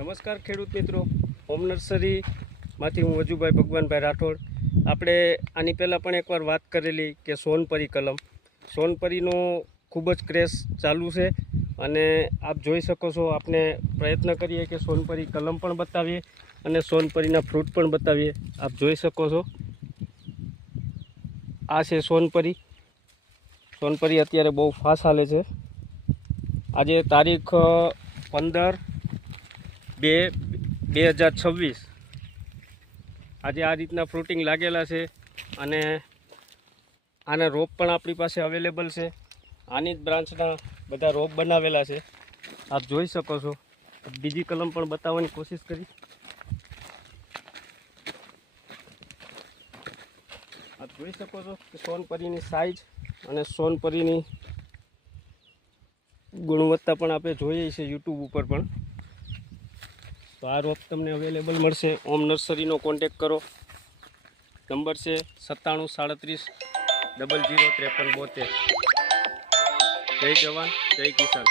નમસ્કાર ખેડૂત મિત્રો, હોમ નર્સરીમાંથી હું વજુભાઈ ભગવાનભાઈ રાઠોડ. આપણે આની પહેલાં પણ એકવાર વાત કરેલી કે સોનપરી કલમ. સોનપરીનો ખૂબ જ ક્રેઝ ચાલુ છે અને આપ જોઈ શકો છો. આપણે પ્રયત્ન કરીએ કે સોનપરી કલમ પણ બતાવીએ અને સોનપરીના ફ્રૂટ પણ બતાવીએ. આપ જોઈ શકો છો, આ છે સોનપરી. સોનપરી અત્યારે બહુ ફાસ્ટ હાલે છે. આજે તારીખ 15/2/2026 આજે આ રીતના ફ્રૂટિંગ લાગેલા છે અને આના રોપ પણ આપણી પાસે અવેલેબલ છે. આની જ બ્રાન્ચના બધા રોપ બનાવેલા છે, આપ જોઈ શકો છો. બીજી કલમ પણ બતાવવાની કોશિશ કરી. આપ જોઈ શકો છો કે સોનપરીની સાઇઝ અને સોનપરીની ગુણવત્તા પણ આપણે જોઈએ છે યુટ્યુબ ઉપર પણ. તો આ રોપ તમને અવેલેબલ મળશે. ઓમ નર્સરીનો કોન્ટેક કરો. નંબર છે 9737300352. જય જવાન જય કિસાન.